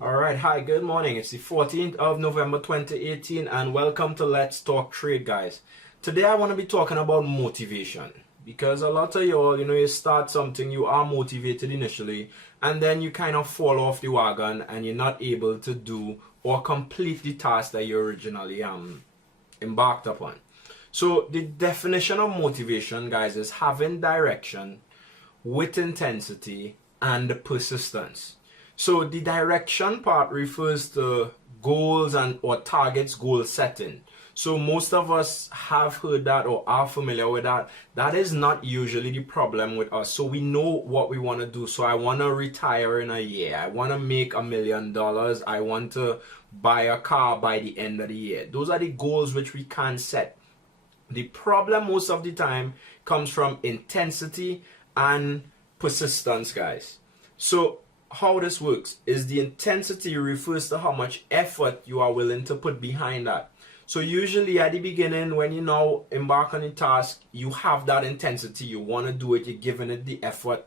All right, hi, good morning. It's the 14th of November 2018, and welcome to Let's Talk Trade, guys. Today, I want to be talking about motivation because a lot of y'all, you start something, you are motivated initially, and then you kind of fall off the wagon and you're not able to do or complete the task that you originally embarked upon. So, the definition of motivation, guys, is having direction with intensity and persistence. So the direction part refers to goals and or targets, goal setting. So most of us have heard that or are familiar with that. That is not usually the problem with us. So we know what we want to do. So I want to retire in a year. I want to make $1 million. I want to buy a car by the end of the year. Those are the goals which we can set. The problem most of the time comes from intensity and persistence, guys. So how this works is the intensity refers to how much effort you are willing to put behind that. So usually at the beginning, when you now embark on a task, you have that intensity, you want to do it, you're giving it the effort,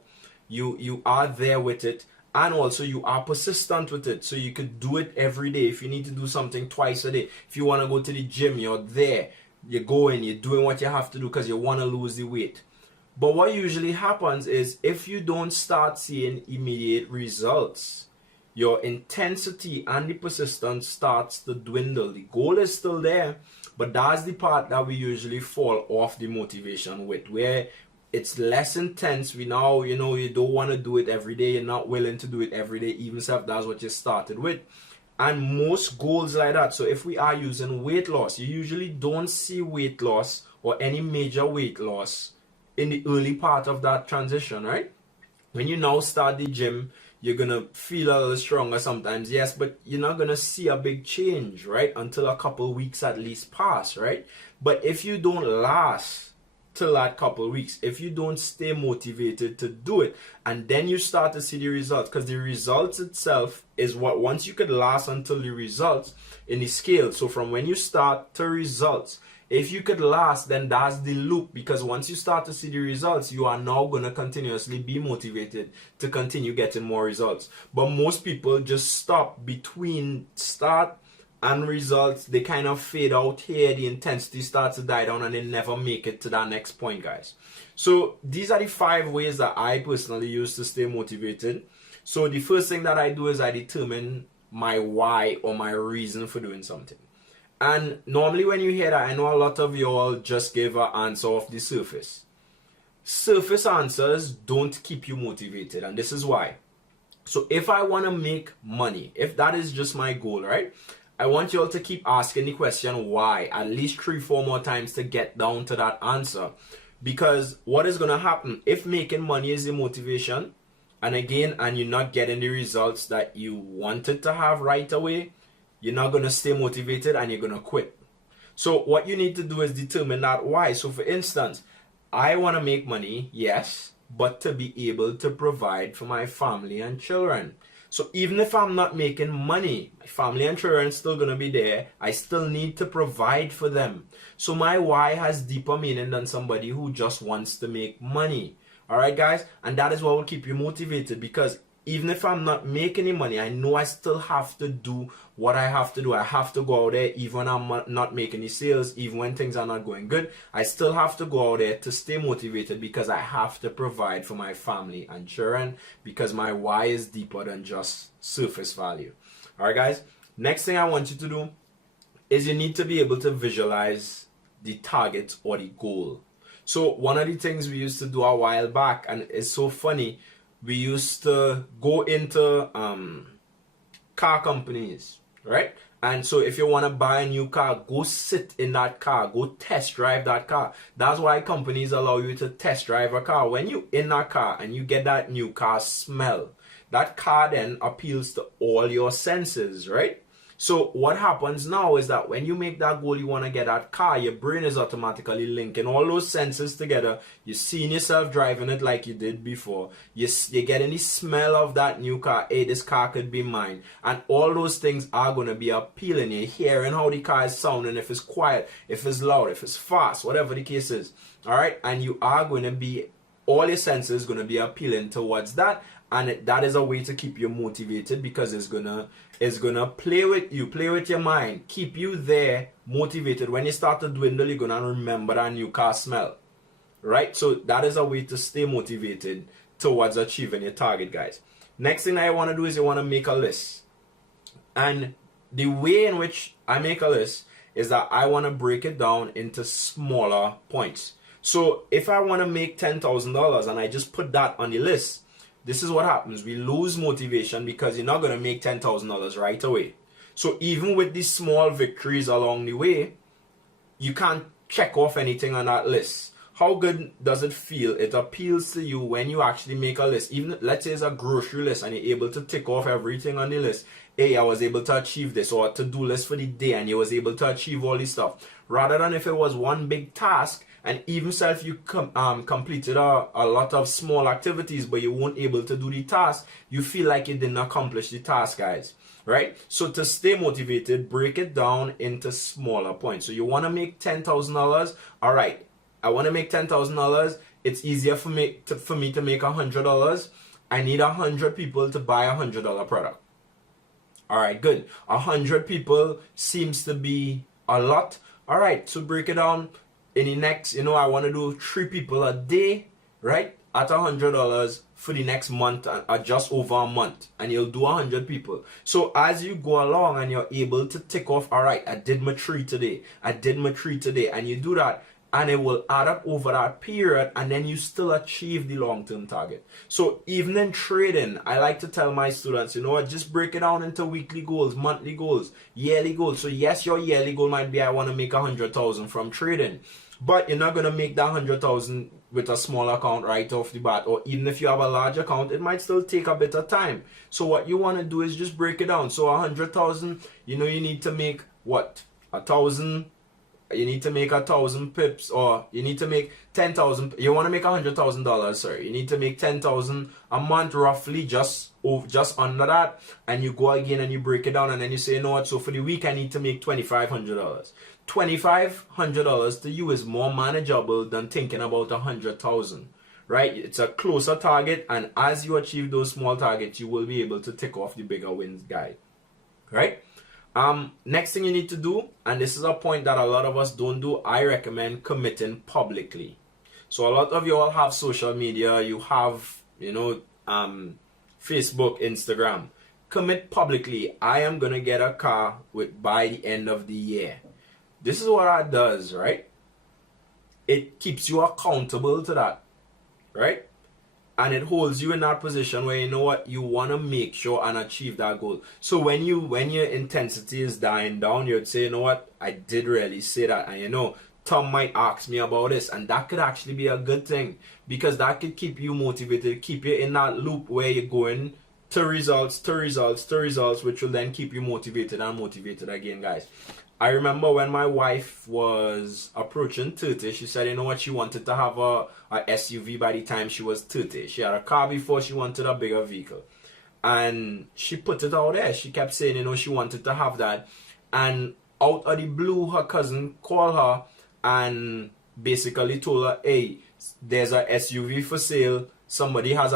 you are there with it, and also you are persistent with it. So you could do it every day. If you need to do something twice a day, if you want to go to the gym, you're there, you're going, you're doing what you have to do because you want to lose the weight. But what usually happens is if you don't start seeing immediate results, your intensity and the persistence starts to dwindle. The goal is still there, but that's the part that we usually fall off the motivation with, where it's less intense. We now, you don't want to do it every day. You're not willing to do it every day, even if that's what you started with. And most goals like that. So if we are using weight loss, you usually don't see weight loss or any major weight loss in the early part of that transition, right? When you now start the gym, you're gonna feel a little stronger sometimes, yes, but you're not gonna see a big change, right? Until a couple weeks at least pass, right? But if you don't last till that couple weeks, if you don't stay motivated to do it, and then you start to see the results, because the results itself is what, once you could last until the results in the scale. So from when you start to results, if you could last, then that's the loop, because once you start to see the results, you are now going to continuously be motivated to continue getting more results. But most people just stop between start and results. They kind of fade out here, the intensity starts to die down, and they never make it to that next point, guys. So these are the 5 ways that I personally use to stay motivated. So the first thing that I do is I determine my why or my reason for doing something. And normally when you hear that, I know a lot of you all just give an answer off the surface. Surface answers don't keep you motivated, and this is why. So if I want to make money, if that is just my goal, right? I want you all to keep asking the question why at least 3-4 more times to get down to that answer. Because what is going to happen if making money is the motivation, and you're not getting the results that you wanted to have right away, you're not going to stay motivated and you're going to quit. So what you need to do is determine that why. So for instance, I want to make money, yes, but to be able to provide for my family and children. So even if I'm not making money, my family and children are still going to be there. I still need to provide for them. So my why has deeper meaning than somebody who just wants to make money. All right, guys? And that is what will keep you motivated, because even if I'm not making any money, I know I still have to do what I have to do. I have to go out there even when I'm not making any sales, even when things are not going good. I still have to go out there to stay motivated, because I have to provide for my family and children, because my why is deeper than just surface value. All right, guys? Next thing I want you to do is you need to be able to visualize the target or the goal. So one of the things we used to do a while back, and it's so funny, we used to go into car companies, right? And so if you want to buy a new car, go sit in that car, go test drive that car. That's why companies allow you to test drive a car. When you in that car and you get that new car smell, that car then appeals to all your senses, right? So what happens now is that when you make that goal, you want to get that car, your brain is automatically linking all those senses together. You're seeing yourself driving it like you did before. You're getting the smell of that new car. Hey, this car could be mine. And all those things are going to be appealing. You're hearing how the car is sounding, if it's quiet, if it's loud, if it's fast, whatever the case is. All right? And you are going to be, all your senses going to be appealing towards that. and that is a way to keep you motivated, because it's gonna play with you, play with your mind, keep you there motivated. When you start to dwindle, you're gonna remember that new car smell, right? So that is a way to stay motivated towards achieving your target, guys. Next thing I want to do is you want to make a list. And the way in which I make a list is that I want to break it down into smaller points. So if I want to make $10,000 and I just put that on the list, this is what happens. We lose motivation because you're not going to make $10,000 right away. So even with these small victories along the way, you can't check off anything on that list. How good does it feel? It appeals to you when you actually make a list. Even let's say it's a grocery list and you're able to tick off everything on the list. Hey, I was able to achieve this, or a to-do list for the day, and you was able to achieve all this stuff. Rather than if it was one big task, and even so if you completed a lot of small activities, but you weren't able to do the task, you feel like you didn't accomplish the task, guys. Right? So to stay motivated, break it down into smaller points. So you want to make $10,000. All right. I want to make $10,000. It's easier for me to make $100. I need 100 people to buy a $100 product. All right, good. 100 people seems to be a lot. All right, so break it down. In the next, I want to do 3 people a day, right? At $100 for the next month, just over a month, and you'll do 100 people. So as you go along and you're able to tick off, all right, I did my 3 today. I did my 3 today, and you do that, and it will add up over that period, and then you still achieve the long-term target. So even in trading, I like to tell my students, just break it down into weekly goals, monthly goals, yearly goals. So yes, your yearly goal might be I want to make 100,000 from trading, but you're not going to make that 100,000 with a small account right off the bat, or even if you have a large account, it might still take a bit of time. So what you want to do is just break it down. So 100,000, you need to make what? 1,000. You need to make 1,000 pips, or you need to make 10,000. You want to make $100,000. Sorry, you need to make 10,000 a month, roughly, just under that. And you go again and you break it down, and then you say, what? So for the week, I need to make $2,500. $2,500 to you is more manageable than thinking about 100,000. Right? It's a closer target, and as you achieve those small targets, you will be able to tick off the bigger wins, guys. Right? Next thing you need to do, and this is a point that a lot of us don't do, I recommend committing publicly. So a lot of you all have social media, you have, Facebook, Instagram. Commit publicly. I am going to get a car by the end of the year. This is what that does, right? It keeps you accountable to that, right? And it holds you in that position where you want to make sure and achieve that goal. So when your intensity is dying down, you'd say, I did really say that. And Tom might ask me about this, and that could actually be a good thing, because that could keep you motivated, keep you in that loop where you're going to results, which will then keep you motivated and motivated again, guys. I remember when my wife was approaching 30, she said, she wanted to have a SUV by the time she was 30. She had a car before, she wanted a bigger vehicle. And she put it out there. She kept saying, she wanted to have that. And out of the blue, her cousin called her and basically told her, hey, there's a SUV for sale. Somebody has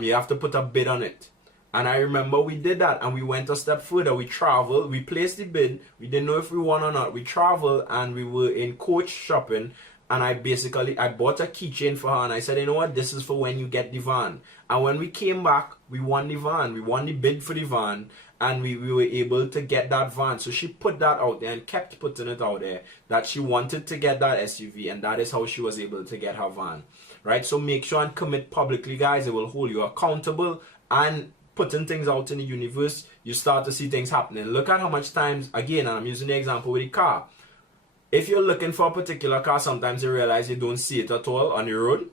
you have to put a bid on it. And I remember we did that, and we went a step further. We traveled, we placed the bid. We didn't know if we won or not. We traveled, and we were in Coach shopping, and I bought a keychain for her, and I said, this is for when you get the van. And when we came back, we won the van. We won the bid for the van, and we were able to get that van. So she put that out there and kept putting it out there that she wanted to get that SUV, and that is how she was able to get her van. Right? So make sure and commit publicly, guys. It will hold you accountable, and putting things out in the universe, you start to see things happening. Look at how much times, again, and I'm using the example with the car. If you're looking for a particular car, sometimes you realize you don't see it at all on the road.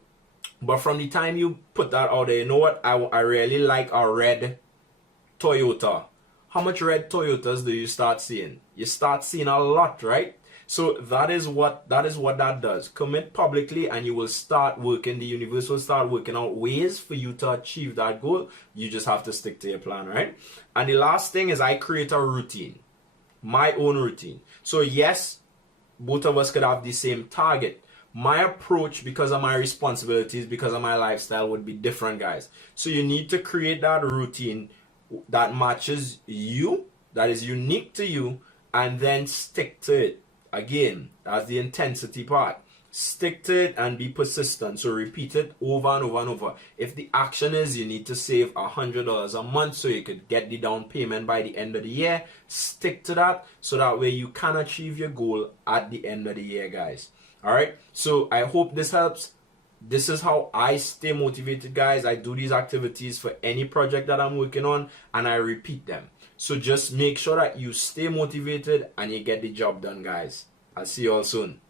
But from the time you put that out there, I really like a red Toyota. How much red Toyotas do you start seeing? You start seeing a lot, right? So that is what that does. Commit publicly, and you will start working. The universe will start working out ways for you to achieve that goal. You just have to stick to your plan, right? And the last thing is I create a routine, my own routine. So yes, both of us could have the same target, my approach, because of my responsibilities, because of my lifestyle, would be different, guys. So you need to create that routine that matches you, that is unique to you, and then stick to it. Again, that's the intensity part. Stick to it and be persistent. So repeat it over and over and over. If the action is you need to save $100 a month so you could get the down payment by the end of the year, stick to that so that way you can achieve your goal at the end of the year, guys. Alright, so I hope this helps. This is how I stay motivated, guys. I do these activities for any project that I'm working on and I repeat them. So just make sure that you stay motivated and you get the job done, guys. I'll see you all soon.